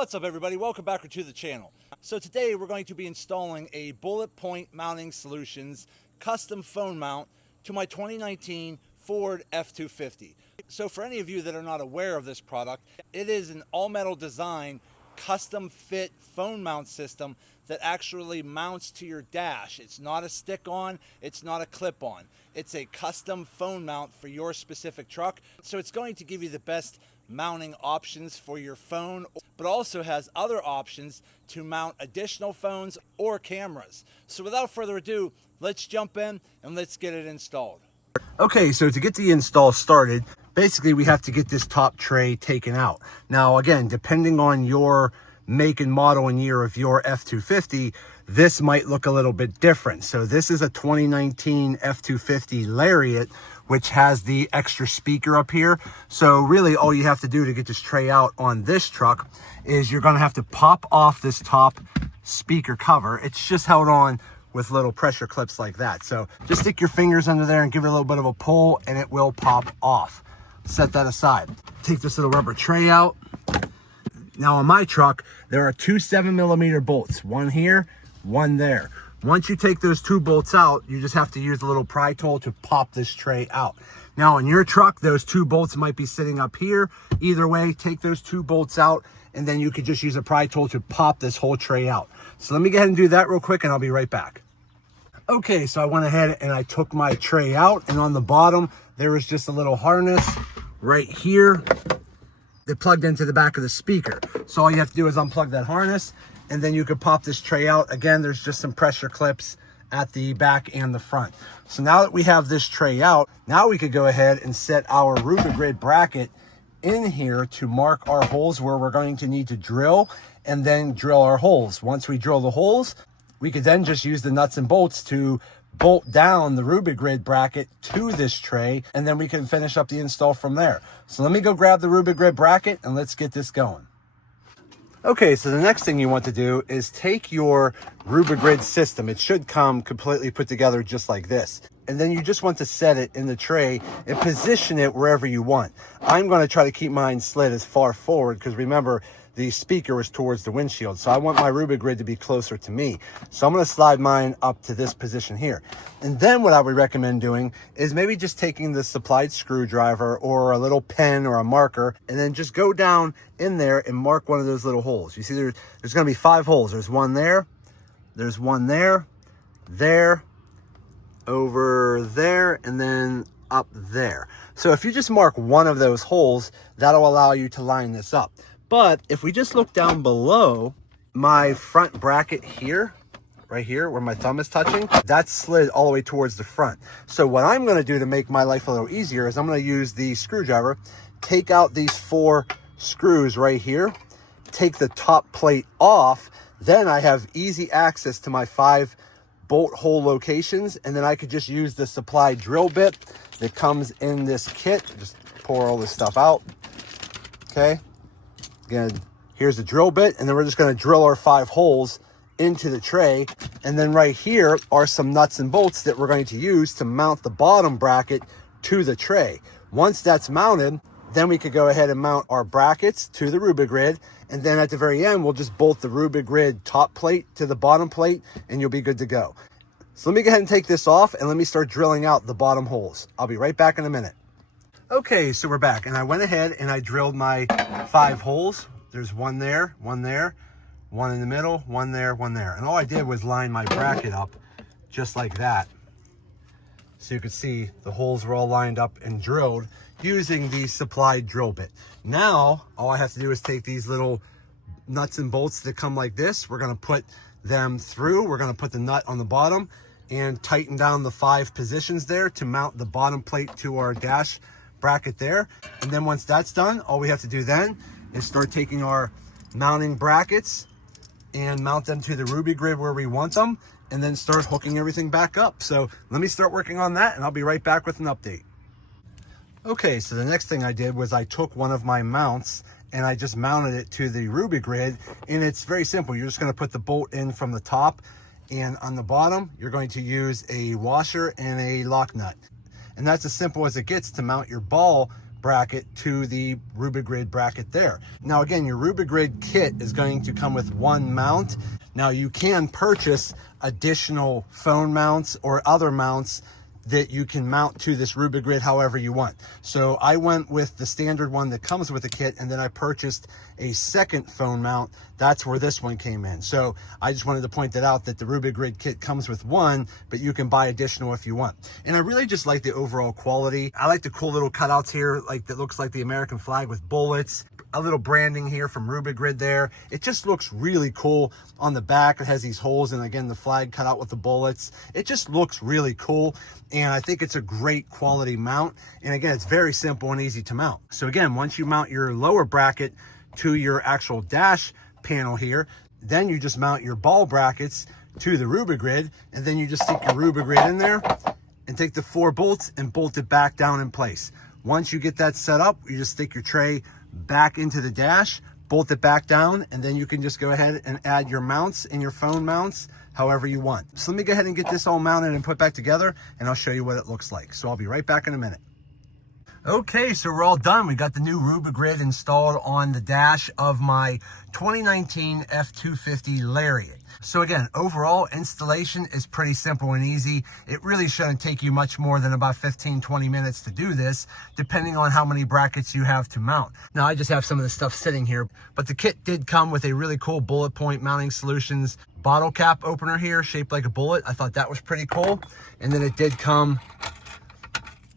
What's up, everybody? Welcome back to the channel. So today we're going to be installing a Bulletpoint Mounting Solutions custom phone mount to my 2019 Ford F250. So for any of you that are not aware of this product, it is an all-metal design, custom fit phone mount system that actually mounts to your dash. It's not a stick-on, it's not a clip-on. It's a custom phone mount for your specific truck. So it's going to give you the best mounting options for your phone, but also has other options to mount additional phones or cameras. So without further ado, let's jump in and let's get it installed. Okay, so to get the install started, basically we have to get this top tray taken out. Now again, depending on your make and model and year of your F250, this might look a little bit different. So this is a 2019 F250 Lariat, which has the extra speaker up here. So really all you have to do to get this tray out on this truck is you're gonna have to pop off this top speaker cover. It's just held on with little pressure clips like that. So just stick your fingers under there and give it a little bit of a pull and it will pop off. Set that aside. Take this little rubber tray out. Now on my truck, there are two 7mm bolts, one here, one there. Once you take those two bolts out, you just have to use the little pry tool to pop this tray out. Now on your truck, those two bolts might be sitting up here. Either way, take those two bolts out and then you could just use a pry tool to pop this whole tray out. So let me go ahead and do that real quick and I'll be right back. Okay, so I went ahead and I took my tray out, and on the bottom, there was just a little harness right here that plugged into the back of the speaker. So all you have to do is unplug that harness and then you could pop this tray out. Again, there's just some pressure clips at the back and the front. So now that we have this tray out, now we could go ahead and set our Rubigrid bracket in here to mark our holes where we're going to need to drill, and then drill our holes. Once we drill the holes, we could then just use the nuts and bolts to bolt down the Rubigrid bracket to this tray, and then we can finish up the install from there. So let me go grab the Rubigrid bracket and let's get this going. Okay, so the next thing you want to do is take your Rubigrid system. It should come completely put together just like this. And then you just want to set it in the tray and position it wherever you want. I'm going to try to keep mine slid as far forward because remember, the speaker was towards the windshield. So I want my Rubigrid to be closer to me. So I'm going to slide mine up to this position here. And then what I would recommend doing is maybe just taking the supplied screwdriver or a little pen or a marker, and then just go down in there and mark one of those little holes. You see there's going to be 5 holes. There's one there, there's one there, over there, and then up there. So if you just mark one of those holes, that'll allow you to line this up. But if we just look down below my front bracket here, right here where my thumb is touching, that's slid all the way towards the front. So what I'm going to do to make my life a little easier is I'm going to use the screwdriver, take out these 4 screws right here, take the top plate off, then I have easy access to my 5 bolt hole locations, and then I could just use the supplied drill bit that comes in this kit. Just pour all this stuff out. Okay. Again, here's the drill bit, and then we're just going to drill our 5 holes into the tray. And then right here are some nuts and bolts that we're going to use to mount the bottom bracket to the tray. Once that's mounted, then we could go ahead and mount our brackets to the Rubigrid, and then at the very end, we'll just bolt the Rubigrid top plate to the bottom plate, and you'll be good to go. So let me go ahead and take this off, and let me start drilling out the bottom holes. I'll be right back in a minute. Okay, so we're back, and I went ahead and I drilled my 5 holes. There's one there, one in the middle, one there, one there. And all I did was line my bracket up just like that. So you could see the holes were all lined up and drilled using the supplied drill bit. Now, all I have to do is take these little nuts and bolts that come like this. We're gonna put them through. We're gonna put the nut on the bottom and tighten down the 5 positions there to mount the bottom plate to our dash bracket there. And then once that's done, all we have to do then is start taking our mounting brackets and mount them to the Rubigrid where we want them, and then start hooking everything back up. So let me start working on that, and I'll be right back with an update. Okay, so the next thing I did was I took one of my mounts and I just mounted it to the Rubigrid, and it's very simple. You're just going to put the bolt in from the top, and on the bottom you're going to use a washer and a lock nut. And that's as simple as it gets to mount your ball bracket to the Rubigrid bracket there. Now again, your Rubigrid kit is going to come with one mount. Now you can purchase additional phone mounts or other mounts that you can mount to this Rubigrid however you want. So I went with the standard one that comes with the kit, and then I purchased a second phone mount. That's where this one came in. So I just wanted to point that out, that the Rubigrid kit comes with one, but you can buy additional if you want. And I really just like the overall quality. I like the cool little cutouts here, like that looks like the American flag with bullets. A little branding here from Rubigrid there. It just looks really cool. On the back, it has these holes, and again, the flag cut out with the bullets. It just looks really cool, and I think it's a great quality mount. And again, it's very simple and easy to mount. So again, once you mount your lower bracket to your actual dash panel here, then you just mount your ball brackets to the Rubigrid, and then you just stick your Rubigrid in there and take the 4 bolts and bolt it back down in place. Once you get that set up, you just stick your tray back into the dash, bolt it back down, and then you can just go ahead and add your mounts and your phone mounts however you want. So let me go ahead and get this all mounted and put back together, and I'll show you what it looks like. So I'll be right back in a minute. Okay, so we're all done. We got the new Rubigrid installed on the dash of my 2019 F250 Lariat. So again, overall installation is pretty simple and easy. It really shouldn't take you much more than about 15-20 minutes to do this, depending on how many brackets you have to mount. Now I just have some of the stuff sitting here, but the kit did come with a really cool Bulletpoint Mounting Solutions bottle cap opener here, shaped like a bullet. I thought that was pretty cool. And then it did come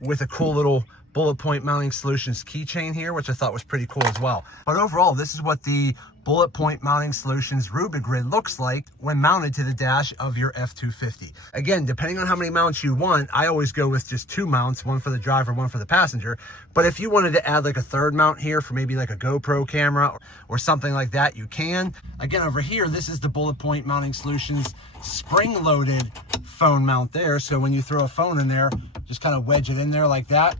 with a cool little Bulletpoint Mounting Solutions keychain here, which I thought was pretty cool as well. But overall, this is what the Bulletpoint Mounting Solutions Rubigrid looks like when mounted to the dash of your F250. Again, depending on how many mounts you want, I always go with just 2 mounts, one for the driver, one for the passenger. But if you wanted to add like a third mount here for maybe like a GoPro camera or something like that, you can. Again, over here, this is the Bulletpoint Mounting Solutions spring-loaded phone mount there. So when you throw a phone in there, just kind of wedge it in there like that.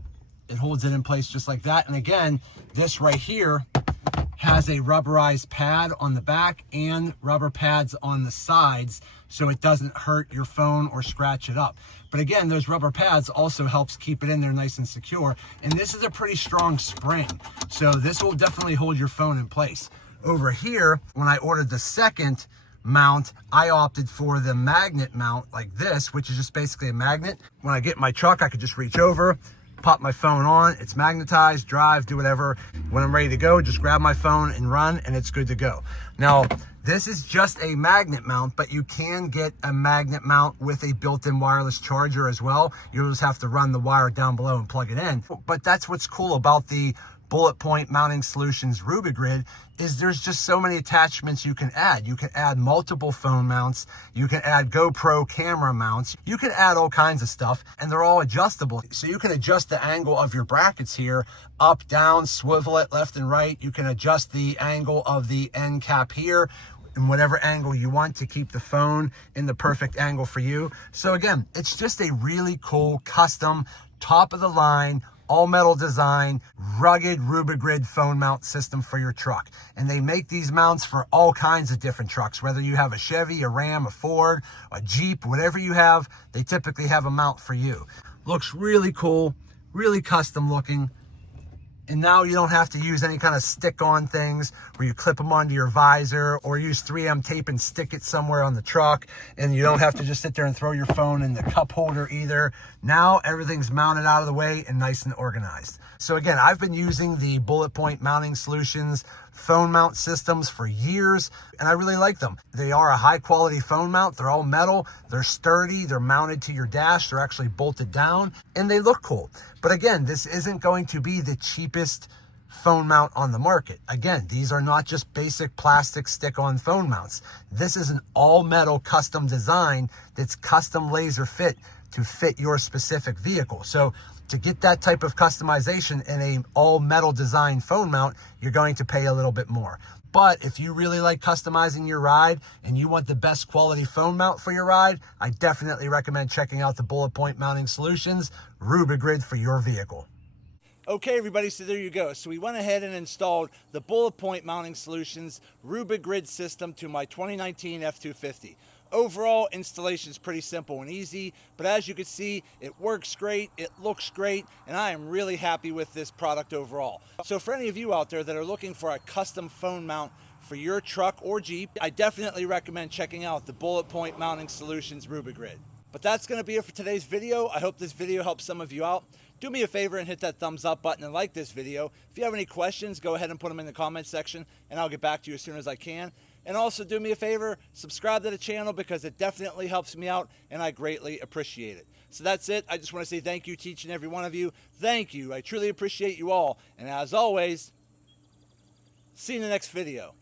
It holds it in place just like that. And again, this right here has a rubberized pad on the back and rubber pads on the sides, so it doesn't hurt your phone or scratch it up. But again, those rubber pads also helps keep it in there nice and secure. And this is a pretty strong spring, so this will definitely hold your phone in place. Over here, when I ordered the second mount, I opted for the magnet mount like this, which is just basically a magnet. When I get in my truck, I could just reach over, pop my phone on, it's magnetized, drive, do whatever. When I'm ready to go, just grab my phone and run, and it's good to go. Now, this is just a magnet mount, but you can get a magnet mount with a built-in wireless charger as well. You'll just have to run the wire down below and plug it in. But that's what's cool about the Bulletpoint Mounting Solutions Rubigrid, is there's just so many attachments you can add. You can add multiple phone mounts, you can add GoPro camera mounts, you can add all kinds of stuff, and they're all adjustable. So you can adjust the angle of your brackets here, up, down, swivel it left and right. You can adjust the angle of the end cap here in whatever angle you want to keep the phone in the perfect angle for you. So again, it's just a really cool, custom, top of the line, all metal design, rugged Rubigrid phone mount system for your truck. And they make these mounts for all kinds of different trucks, whether you have a Chevy, a Ram, a Ford, a Jeep, whatever you have, they typically have a mount for you. Looks really cool, really custom looking. And now you don't have to use any kind of stick-on things where you clip them onto your visor or use 3M tape and stick it somewhere on the truck. And you don't have to just sit there and throw your phone in the cup holder either. Now everything's mounted out of the way and nice and organized. So again, I've been using the Bulletpoint Mounting Solutions phone mount systems for years, and I really like them. They are a high quality phone mount. They're all metal, they're sturdy, they're mounted to your dash, they're actually bolted down, and they look cool. But again, this isn't going to be the cheapest phone mount on the market. Again, these are not just basic plastic stick-on phone mounts. This is an all-metal custom design that's custom laser fit to fit your specific vehicle. So to get that type of customization in a all-metal design phone mount, you're going to pay a little bit more. But if you really like customizing your ride and you want the best quality phone mount for your ride, I definitely recommend checking out the Bulletpoint Mounting Solutions Rubigrid for your vehicle. Okay, everybody, so there you go. So we went ahead and installed the Bulletpoint Mounting Solutions Rubigrid system to my 2019 F250. Overall, installation is pretty simple and easy, but as you can see, it works great, it looks great, and I am really happy with this product overall. So for any of you out there that are looking for a custom phone mount for your truck or Jeep, I definitely recommend checking out the Bulletpoint Mounting Solutions Rubigrid. But that's going to be it for today's video. I hope this video helps some of you out. Do me a favor and hit that thumbs up button and like this video. If you have any questions, go ahead and put them in the comments section and I'll get back to you as soon as I can. And also do me a favor, subscribe to the channel because it definitely helps me out and I greatly appreciate it. So that's it. I just want to say thank you to each and every one of you. Thank you. I truly appreciate you all. And as always, see you in the next video.